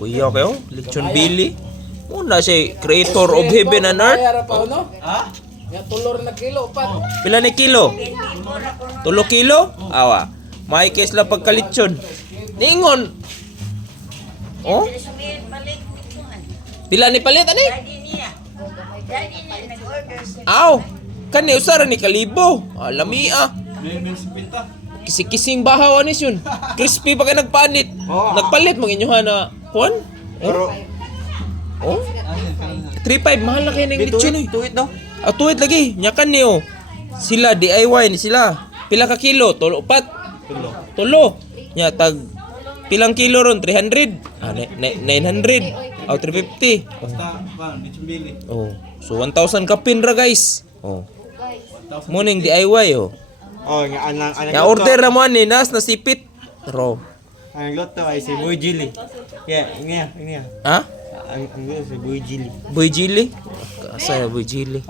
Kuya kayo, Lechon Billy. Una siya creator of heaven and earth. Kaya ra pa no? Ha? Ya tulor na kilo pat. Pila ni kilo? 3 kilo? Awa. May case lang pagkalitsyon. Ningon. Oh? Pila ni palit ani? Aw. Kani usara ni kalibo. Lamia. Kisi-kising bahaw anis yun. Crispy pa kay nagpanit. Nagpalit mga inyohan na kuan? Oh? 3.5 mahal na kayo ng lechon eh. Tuwit daw. Tuwit lagi. Nyakan niyo. Sila DIY ni sila. Pila ka kilo? Tulo. Nya tag pilang kilo ron? 300. 900. 350. Basta, lechon bili. Oh. So 1,000 kapin ra guys. Oh. Morning DIY oh. Oh, nga anang Ya order na mo ni nas nasipit. Ro. Ang luto ay si Boy Jilly. Ini ya. Ha? Ang luto si Boy Jilly. Boy Jilly? Asa Boy Jilly?